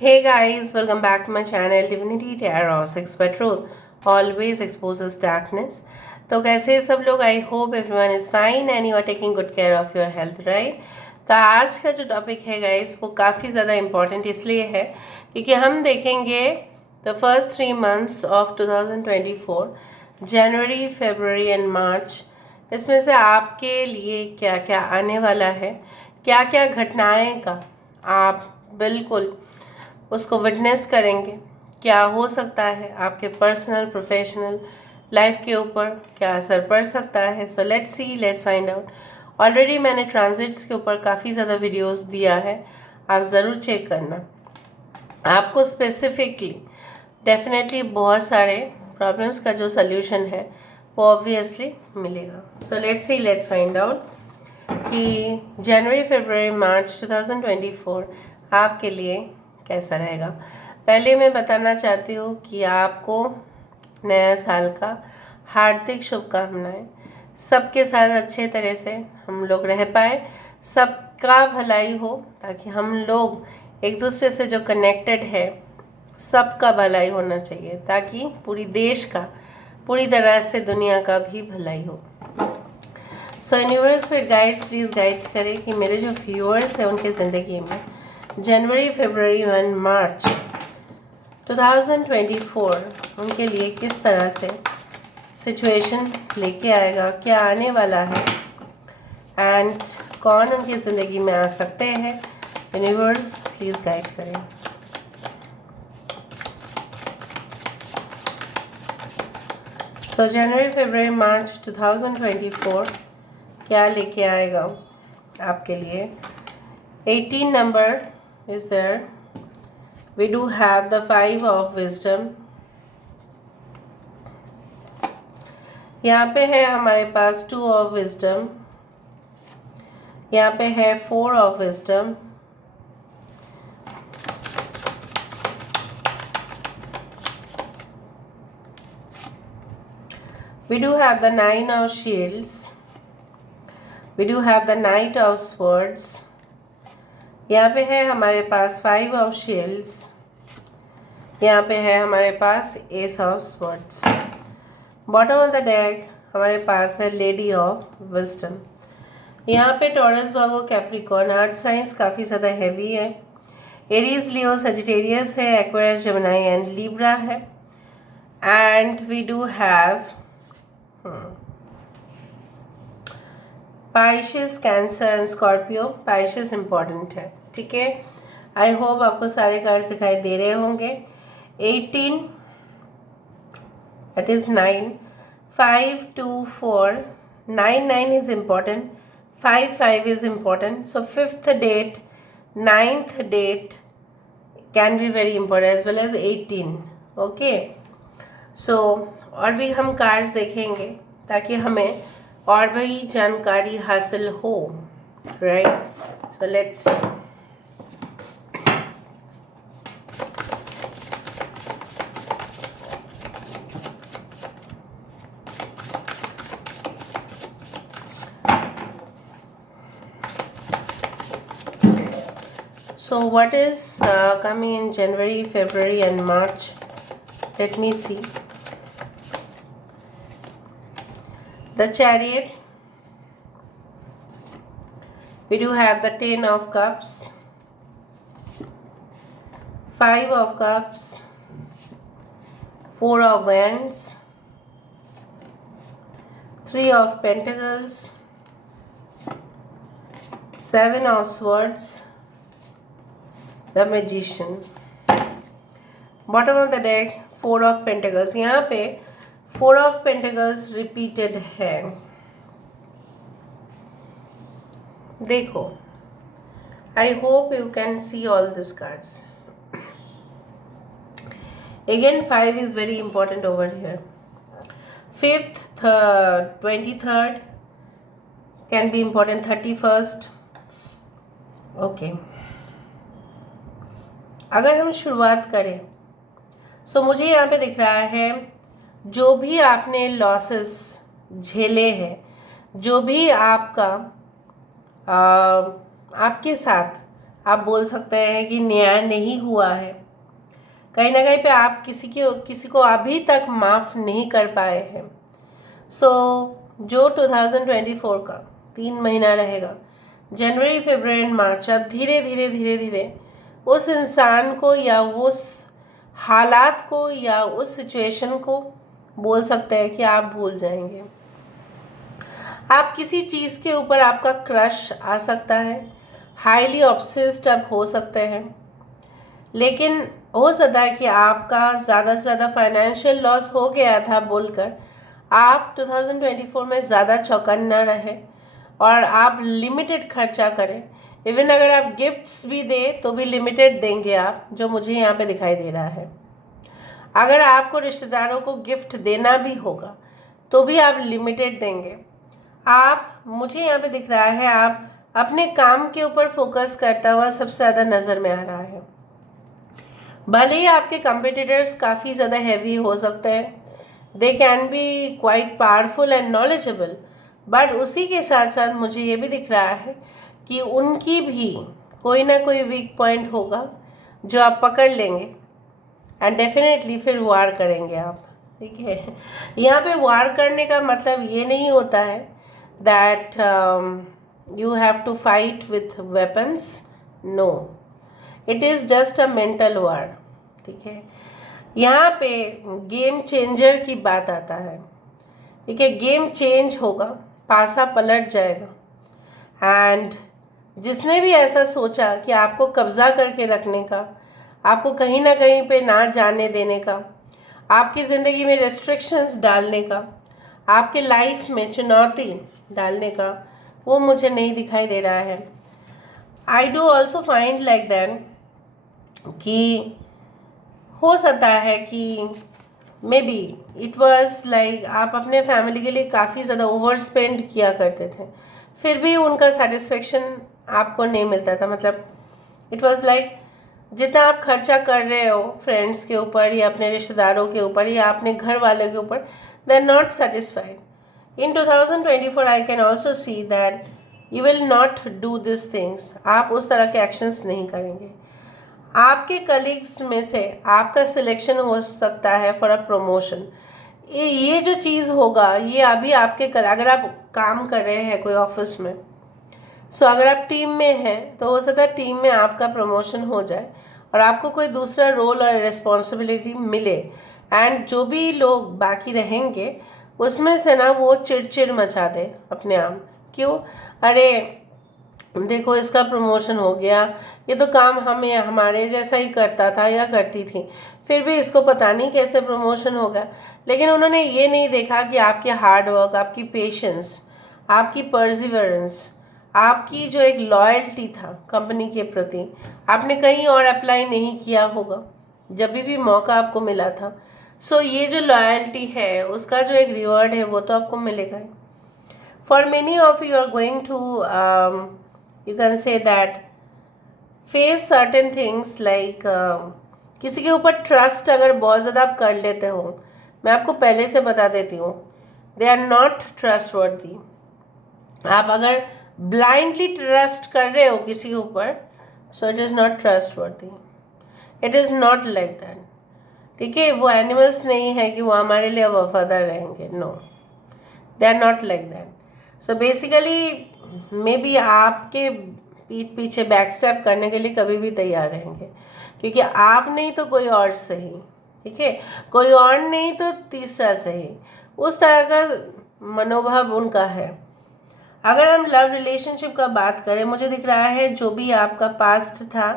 Hey guys, welcome back to my channel Divinity Tarot 6 by Truth always exposes darkness. तो कैसे हैं सब लोग? I hope everyone is fine and you are taking good care of your health, right? तो आज का जो topic है गाइस वो काफ़ी ज़्यादा इम्पॉर्टेंट इसलिए है क्योंकि हम देखेंगे the first 3 months of 2024, January, February and March. इसमें से आपके लिए क्या क्या आने वाला है, क्या क्या घटनाएं का आप बिल्कुल उसको विटनेस करेंगे, क्या हो सकता है आपके पर्सनल प्रोफेशनल लाइफ के ऊपर, क्या असर पड़ सकता है। So let's see, let's find out. Already मैंने ट्रांजिट्स के ऊपर काफ़ी ज़्यादा वीडियोस दिया है, आप ज़रूर चेक करना। आपको स्पेसिफिकली डेफिनेटली बहुत सारे प्रॉब्लम्स का जो सल्यूशन है वो ऑब्वियसली मिलेगा। So let's see, let's find out कि जनवरी, फरवरी, मार्च 2024 आपके लिए कैसा रहेगा। पहले मैं बताना चाहती हूँ कि आपको नया साल का हार्दिक शुभकामनाएं। सबके साथ अच्छे तरह से हम लोग रह पाए, सबका भलाई हो, ताकि हम लोग एक दूसरे से जो कनेक्टेड है सबका भलाई होना चाहिए, ताकि पूरी देश का, पूरी तरह से दुनिया का भी भलाई हो। सो यूनिवर्स फिर गाइड्स प्लीज़ गाइड करें कि मेरे जो व्यूअर्स हैं उनके ज़िंदगी में जनवरी, फरवरी एंड मार्च 2024 उनके लिए किस तरह से सिचुएशन लेके आएगा, क्या आने वाला है एंड कौन उनकी ज़िंदगी में आ सकते हैं। यूनिवर्स प्लीज़ गाइड करें। सो जनवरी, फरवरी, मार्च 2024 क्या लेके आएगा आपके लिए। 18 number is there. We do have the 5 of wisdom. यहाँ पे है हमारे पास 2 of wisdom, यहाँ पे है 4 of wisdom, we do have the 9 of shields, we do have the knight of swords, यहाँ पे है हमारे पास 5 of shields, यहाँ पे है हमारे पास ace of swords. Bottom of the deck हमारे पास है लेडी ऑफ विजडम। यहाँ पे Taurus, Virgo, Capricorn, earth signs काफ़ी ज़्यादा हैवी है। एरीज, लियो, सजिटेरियस है, एक्वेरियस, जेमिनी एंड लिब्रा है। And we do have Pisces, Cancer and Scorpio. Pisces important है, ठीक है। आई होप आपको सारे कार्ड्स दिखाई दे रहे होंगे। 18, that is 9, 5, 2, 4, 9, 9 is important, 5, 5 is important. So 5th date, 9th date can be very important as well as 18. Okay, so और भी हम कार्ड्स देखेंगे ताकि हमें और भी जानकारी हासिल हो, right? So let's see. So what is coming in January, February and March? Let me see. The Chariot. We do have the 10 of Cups, 5 of Cups, 4 of Wands, 3 of Pentacles, 7 of Swords, the Magician. Bottom of the deck 4 of Pentacles. यहाँ पे 4 of Pentacles repeated है। देखो, I hope you can see all these cards. Again 5 is very important over here. 5th, 23rd can be important, 31st. Okay. अगर हम शुरुआत करें सो मुझे यहाँ पे दिख रहा है जो भी आपने लॉसेस झेले हैं, जो भी आपका आपके साथ आप बोल सकते हैं कि न्याय नहीं हुआ है। कहीं ना कहीं पे आप किसी को अभी तक माफ़ नहीं कर पाए हैं। सो जो 2024 का 3 महीना रहेगा, जनवरी फरवरी एंड मार्च, आप धीरे धीरे धीरे धीरे उस इंसान को या उस हालात को या उस सिचुएशन को बोल सकते हैं कि आप भूल जाएंगे। आप किसी चीज़ के ऊपर आपका क्रश आ सकता है, हाईली ऑब्सेस्ड आप हो सकते हैं, लेकिन हो सकता है कि आपका ज़्यादा से ज़्यादा फाइनेंशियल लॉस हो गया था बोलकर आप 2024 में ज़्यादा चौकन्ना रहे और आप लिमिटेड खर्चा करें। इवन अगर आप गिफ्ट्स भी दें तो भी लिमिटेड देंगे आप, जो मुझे यहाँ पे दिखाई दे रहा है। अगर आपको रिश्तेदारों को गिफ्ट देना भी होगा तो भी आप लिमिटेड देंगे। आप, मुझे यहाँ पे दिख रहा है, आप अपने काम के ऊपर फोकस करता हुआ सबसे ज़्यादा नज़र में आ रहा है। भले ही आपके कंपिटिटर्स काफ़ी ज़्यादा हैवी हो सकते हैं, they can be quite powerful and knowledgeable, but उसी के साथ साथ मुझे ये भी दिख रहा है कि उनकी भी कोई ना कोई वीक पॉइंट होगा जो आप पकड़ लेंगे एंड डेफिनेटली फिर वार करेंगे आप। ठीक है, यहाँ पे वार करने का मतलब ये नहीं होता है that you have to fight with weapons, no, it is just a mental war. ठीक है, यहाँ पे गेम चेंजर की बात आता है। ठीक है, गेम चेंज होगा, पासा पलट जाएगा एंड जिसने भी ऐसा सोचा कि आपको कब्जा करके रखने का, आपको कहीं ना कहीं पे ना जाने देने का, आपकी ज़िंदगी में रेस्ट्रिक्शंस डालने का, आपके लाइफ में चुनौती डालने का, वो मुझे नहीं दिखाई दे रहा है। I do also find like that कि हो सकता है कि may be it was like आप अपने फैमिली के लिए काफ़ी ज़्यादा ओवर स्पेंड किया करते थे, फिर भी उनका सेटिस्फेक्शन आपको नहीं मिलता था। मतलब इट वॉज लाइक जितना आप खर्चा कर रहे हो फ्रेंड्स के ऊपर या अपने रिश्तेदारों के ऊपर या अपने घर वालों के ऊपर, they are not satisfied. In 2024 I can also see that you will not do this things. आप उस तरह के एक्शंस नहीं करेंगे। आपके कलीग्स में से आपका सिलेक्शन हो सकता है फॉर अ प्रमोशन। ये जो चीज़ होगा ये अभी आपके अगर आप काम कर रहे हैं कोई ऑफिस में, सो अगर आप टीम में हैं तो हो सकता है टीम में आपका प्रमोशन हो जाए और आपको कोई दूसरा रोल और रिस्पॉन्सिबिलिटी मिले एंड जो भी लोग बाकी रहेंगे उसमें से ना वो चिड़चिड़ मचा दे अपने आप। क्यों? अरे देखो इसका प्रमोशन हो गया, ये तो काम हमें हमारे जैसा ही करता था या करती थी, फिर भी इसको पता नहीं कैसे प्रमोशन होगा। लेकिन उन्होंने ये नहीं देखा कि आपके हार्ड वर्क, आपकी पेशेंस, आपकी परसिवरेंस, आपकी जो एक लॉयल्टी था कंपनी के प्रति, आपने कहीं और अप्लाई नहीं किया होगा जब भी मौका आपको मिला था। सो ये जो लॉयल्टी है उसका जो एक रिवॉर्ड है वो तो आपको मिलेगा ही। For many of you are going to you can say that face certain things like किसी के ऊपर ट्रस्ट अगर बहुत ज़्यादा आप कर लेते हो, मैं आपको पहले से बता देती हूँ, दे आर नॉट ट्रस्टवर्दी। आप अगर ब्लाइंडली ट्रस्ट कर रहे हो किसी के ऊपर, so it is not trustworthy, it is not like that. ठीक है, वो एनिमल्स नहीं है कि वो हमारे लिए वफादार रहेंगे, no, they are not like that. So basically maybe आपके पीठ पीछे बैक स्टेप करने के लिए कभी भी तैयार रहेंगे, क्योंकि आप नहीं तो कोई और सही। ठीक है, कोई और नहीं तो तीसरा सही, उस तरह का मनोभाव उनका है। अगर हम लव रिलेशनशिप का बात करें, मुझे दिख रहा है जो भी आपका पास्ट था,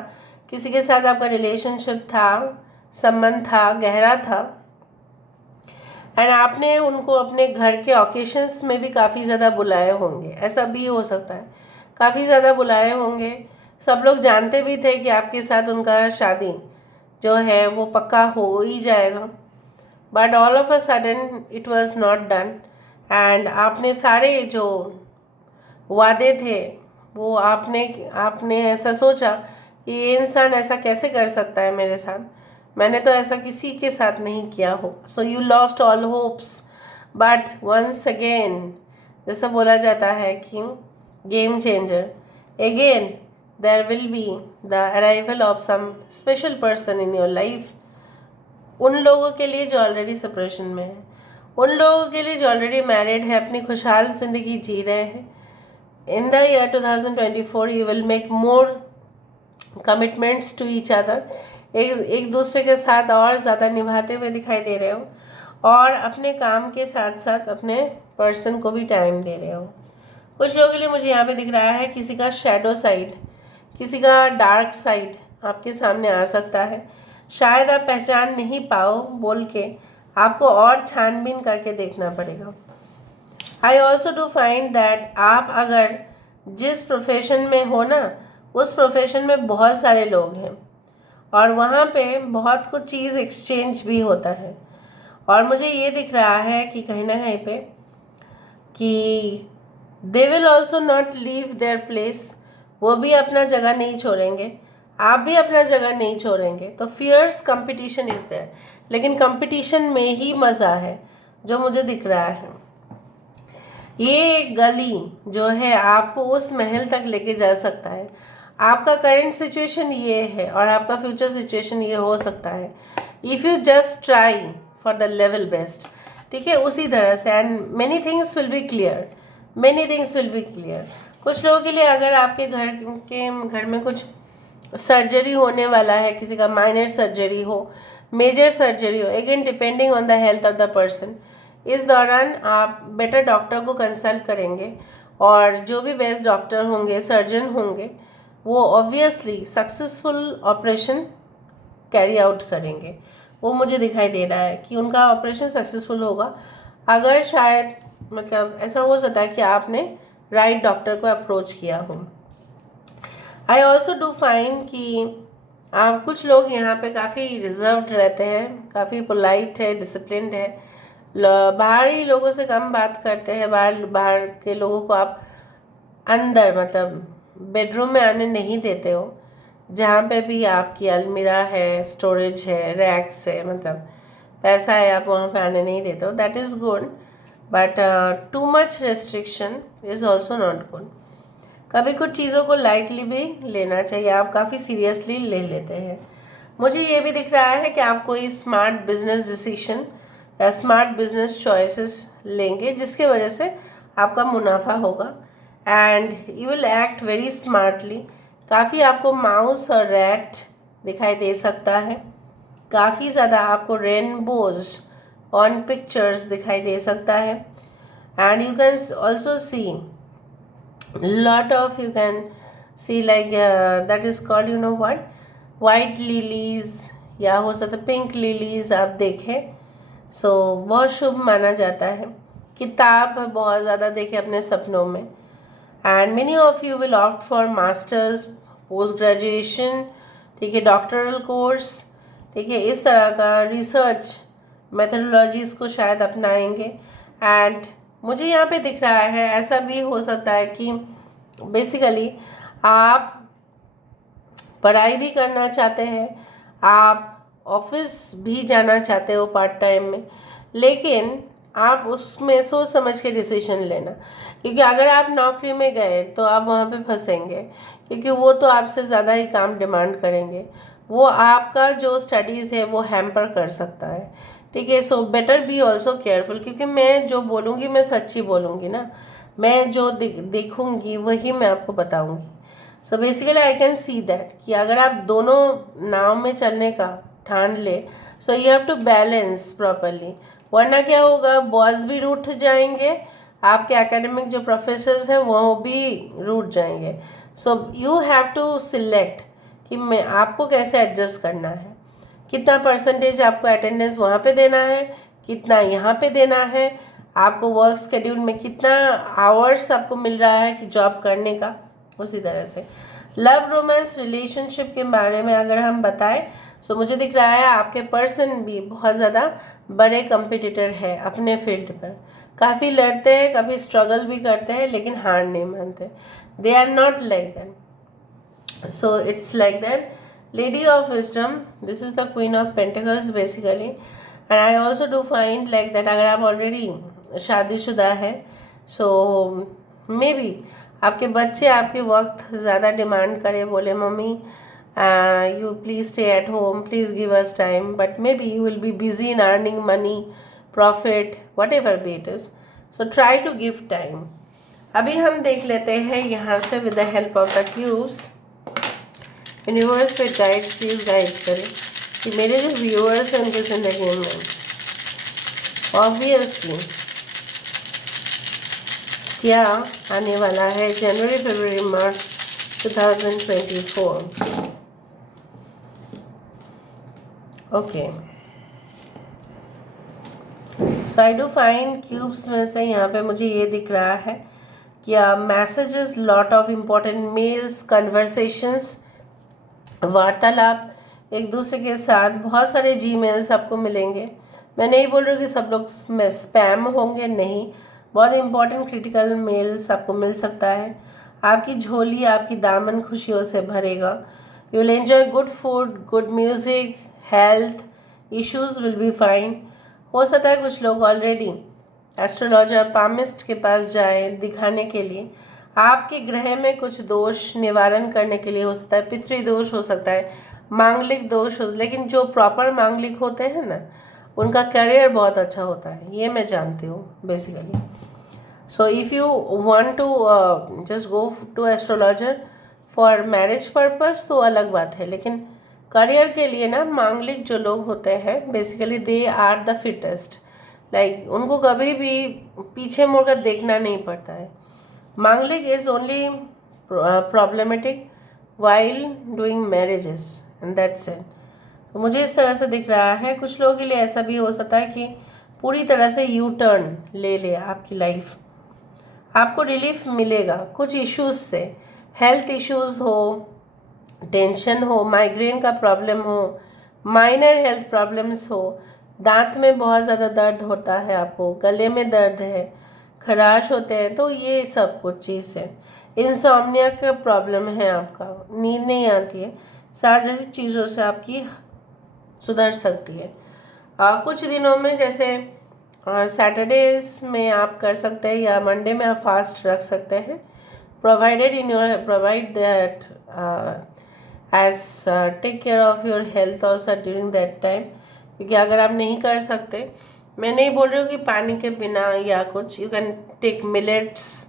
किसी के साथ आपका रिलेशनशिप था, संबंध था, गहरा था, एंड आपने उनको अपने घर के ओकेशंस में भी काफ़ी ज़्यादा बुलाए होंगे, ऐसा भी हो सकता है, काफ़ी ज़्यादा बुलाए होंगे। सब लोग जानते भी थे कि आपके साथ उनका शादी जो है वो पक्का हो ही जाएगा, but all of a sudden it was not done and आपने सारे जो वादे थे वो आपने ऐसा सोचा कि ये इंसान ऐसा कैसे कर सकता है मेरे साथ, मैंने तो ऐसा किसी के साथ नहीं किया हो। So you lost all hopes, but once again जैसा बोला जाता है कि game changer, again there will be the arrival of some special person in your life. उन लोगों के लिए जो ऑलरेडी सेपरेशन में है, उन लोगों के लिए जो ऑलरेडी मैरिड है, अपनी खुशहाल ज़िंदगी जी रहे हैं. In the year 2024 you will make more commitments to each other. एक दूसरे के साथ और ज़्यादा निभाते हुए दिखाई दे रहे हो, और अपने काम के साथ साथ अपने पर्सन को भी टाइम दे रहे हो. कुछ लोगों के लिए मुझे यहाँ पे दिख रहा है किसी का शैडो साइड, किसी का डार्क साइड आपके सामने आ सकता है. शायद आप पहचान नहीं पाओ बोल के, आपको और छानबीन करके देखना पड़ेगा. I also do find that आप अगर जिस प्रोफेशन में हो ना, उस प्रोफेशन में बहुत सारे लोग हैं और वहाँ पे बहुत कुछ चीज़ एक्सचेंज भी होता है. और मुझे ये दिख रहा है कि कहीं ना कहीं पे कि they will also not leave their place. वो भी अपना जगह नहीं छोड़ेंगे, आप भी अपना जगह नहीं छोड़ेंगे. तो फियर्स कंपटीशन इज़ देयर, लेकिन कंपटीशन में ही मज़ा है जो मुझे दिख रहा है. ये गली जो है आपको उस महल तक लेके जा सकता है. आपका करंट सिचुएशन ये है और आपका फ्यूचर सिचुएशन ये हो सकता है. If you just try for the level best, ठीक है, उसी तरह से. And many things will be clear, many things will be clear. कुछ लोगों के लिए अगर आपके घर में कुछ सर्जरी होने वाला है, किसी का माइनर सर्जरी हो, मेजर सर्जरी हो, again depending on the health of the person, इस दौरान आप बेटर डॉक्टर को कंसल्ट करेंगे और जो भी बेस्ट डॉक्टर होंगे, सर्जन होंगे, वो obviously successful operation carry out करेंगे. वो मुझे दिखाई दे रहा है कि उनका ऑपरेशन सक्सेसफुल होगा. अगर शायद मतलब ऐसा हो सकता है कि आपने राइट डॉक्टर को अप्रोच किया हो. आई ऑल्सो डू फाइंड कि आप कुछ लोग यहाँ पे काफ़ी रिजर्व्ड रहते हैं, काफ़ी पोलाइट है, डिसिप्लिन्ड है, बाहरी लोगों से कम बात करते हैं. बाहर के लोगों को आप अंदर मतलब बेडरूम में आने नहीं देते हो. जहाँ पे भी आपकी अलमीरा है, स्टोरेज है, रैक्स है, मतलब पैसा है, आप वहाँ पे आने नहीं देते हो. That is good, but too much restriction is also not good. कभी कुछ चीज़ों को लाइटली भी लेना चाहिए, आप काफ़ी सीरियसली ले लेते हैं. मुझे ये भी दिख रहा है कि आप कोई स्मार्ट बिजनेस डिसीजन या स्मार्ट बिजनेस चॉइसेस लेंगे जिसके वजह से आपका मुनाफा होगा. And you will act very smartly. काफ़ी आपको माउस और रैट दिखाई दे सकता है. काफ़ी ज़्यादा आपको रेनबोज ऑन पिक्चर्स दिखाई दे सकता है. And you can also C lot of, you can see like that is called, you know what, white lilies, या हो सकता है पिंक लिलीज आप देखें. सो बहुत शुभ माना जाता है. किताब बहुत ज़्यादा देखें अपने सपनों में. And many of you will opt for masters, post graduation, ठीक है, डॉक्टरल कोर्स, ठीक है, इस तरह का रिसर्च मेथडोलॉजीज को शायद अपनाएंगे. एंड मुझे यहाँ पे दिख रहा है ऐसा भी हो सकता है कि बेसिकली आप पढ़ाई भी करना चाहते हैं, आप ऑफिस भी जाना चाहते हो पार्ट टाइम में, लेकिन आप उसमें सोच समझ के डिसीजन लेना. क्योंकि अगर आप नौकरी में गए तो आप वहाँ पे फंसेंगे, क्योंकि वो तो आपसे ज़्यादा ही काम डिमांड करेंगे. वो आपका जो स्टडीज़ है वो हैम्पर कर सकता है, ठीक है. So better be also careful, क्योंकि मैं जो बोलूँगी मैं सच्ची बोलूँगी ना, मैं जो देखूँगी वही मैं आपको बताऊँगी. So basically I can see that कि अगर आप दोनों नाव में चलने का ठान ले, so you have to balance properly. वरना क्या होगा, बॉस भी रूठ जाएंगे, आपके एकेडमिक जो प्रोफेसर्स हैं वो भी रूठ जाएंगे. So you have to select कि मैं आपको कैसे एडजस्ट करना है, कितना परसेंटेज आपको अटेंडेंस वहाँ पे देना है, कितना यहाँ पे देना है, आपको वर्क शेड्यूल में कितना आवर्स आपको मिल रहा है कि जॉब करने का. उसी तरह से लव रोमांस रिलेशनशिप के बारे में अगर हम बताएं, तो मुझे दिख रहा है आपके पर्सन भी बहुत ज़्यादा बड़े कंपिटिटर है अपने फील्ड पर. काफ़ी लड़ते हैं, कभी स्ट्रगल भी करते हैं, लेकिन हार नहीं मानते. They are not like that. So it's like that. Lady of Wisdom, this is the Queen of Pentacles basically. And I also do find like that अगर आप ऑलरेडी शादीशुदा है, सो मे बी आपके बच्चे आपके वक्त ज़्यादा डिमांड करें, बोले mummy you please stay at home, please give us time, but maybe you will be busy in earning money, profit, whatever be it is. So try to give time. अभी हम देख लेते हैं यहाँ से with the help of the cubes. Universe पे guide, please guide करें कि मेरे जो व्यूअर्स हैं उनकी ज़िंदगी में ऑब्वियसली क्या आने वाला है जनवरी, फरवरी, मार्च 2024. Okay, so I do find cubes में से यहाँ पे मुझे ये दिख रहा है कि messages, lot of important mails, conversations, वार्तालाप एक दूसरे के साथ, बहुत सारे जीमेल्स आपको मिलेंगे. मैं नहीं बोल रही हूँ कि सब लोग स्पैम होंगे, नहीं, बहुत इंपॉर्टेंट क्रिटिकल मेल्स आपको मिल सकता है. आपकी झोली, आपकी दामन खुशियों से भरेगा. You will enjoy good food, good music, health issues will be fine. हो सकता है कुछ लोग ऑलरेडी एस्ट्रोलॉजर, पामिस्ट के पास जाए दिखाने के लिए. आपके ग्रह में कुछ दोष निवारण करने के लिए हो सकता है, पितृ दोष हो सकता है, मांगलिक दोष हो, लेकिन जो प्रॉपर मांगलिक होते हैं ना, उनका करियर बहुत अच्छा होता है, ये मैं जानती हूँ basically. So if you want to just go to astrologer for marriage purpose तो अलग बात है, लेकिन करियर के लिए ना मांगलिक जो लोग होते हैं basically they are the fittest. Like उनको कभी भी पीछे मुड़कर देखना नहीं पड़ता है. मांगलिक is only problematic while doing marriages and that's it. तो मुझे इस तरह से दिख रहा है. कुछ लोगों के लिए ऐसा भी हो सकता है कि पूरी तरह से यू टर्न ले ले आपकी लाइफ. आपको रिलीफ मिलेगा कुछ इश्यूज से, हेल्थ इश्यूज हो, टेंशन हो, माइग्रेन का प्रॉब्लम हो, माइनर हेल्थ प्रॉब्लम्स हो, दांत में बहुत ज़्यादा दर्द होता है आपको, गले में दर्द है, खराश होते हैं, तो ये सब कुछ चीज़ है. इंसोम्निया का प्रॉब्लम है, आपका नींद नहीं आती है, सारी चीज़ों से आपकी सुधर सकती है. कुछ दिनों में जैसे सैटरडेज में आप कर सकते हैं या मंडे में आप फास्ट रख सकते हैं, provide that as take care of your health also during that time. क्योंकि अगर आप नहीं कर सकते, मैं नहीं बोल रही हूँ कि पानी के बिना या कुछ, यू कैन टेक मिलेट्स,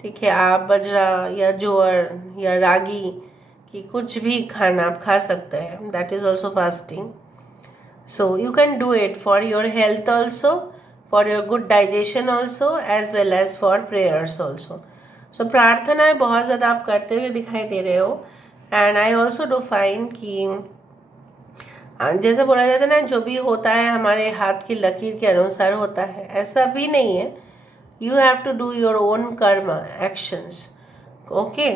ठीक है, आप बजरा या ज्वार या रागी की कुछ भी खाना आप खा सकते हैं, that is also fasting. So you can do it for your health also, for your good digestion also, as well as for prayers also. So प्रार्थनाएं बहुत ज़्यादा आप करते हुए दिखाई दे रहे हो. And I also do find कि जैसे बोला जाता है ना, जो भी होता है हमारे हाथ की लकीर के अनुसार होता है, ऐसा भी नहीं है. You have to do your own karma actions. Okay,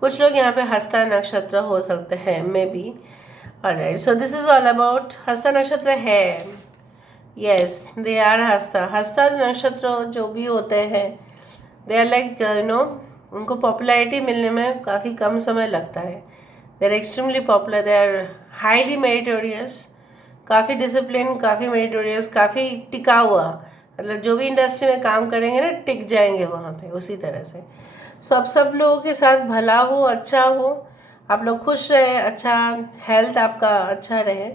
कुछ लोग यहाँ पे हस्ता नक्षत्र हो सकते हैं, maybe. Alright, so this is all about Hasta nakshatra है. यस, दे आर हस्ता नक्षत्र जो भी होते हैं, दे आर लाइक उनको पॉपुलैरिटी मिलने में काफ़ी कम समय लगता है. They are extremely popular, they are highly meritorious, काफ़ी डिसिप्लिन, काफ़ी मेरिटोरियस, काफ़ी टिका हुआ. मतलब जो भी इंडस्ट्री में काम करेंगे ना, टिक जाएंगे वहाँ पे उसी तरह से. सो अब सब लोगों के साथ भला हो, अच्छा हो, आप लोग खुश रहे, अच्छा हेल्थ आपका अच्छा रहे.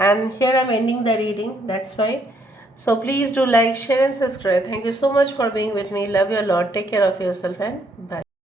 And here I am ending the reading, that's why. So please do like, share and subscribe. Thank you so much for being with me. Love you a lot. Take care of yourself and bye.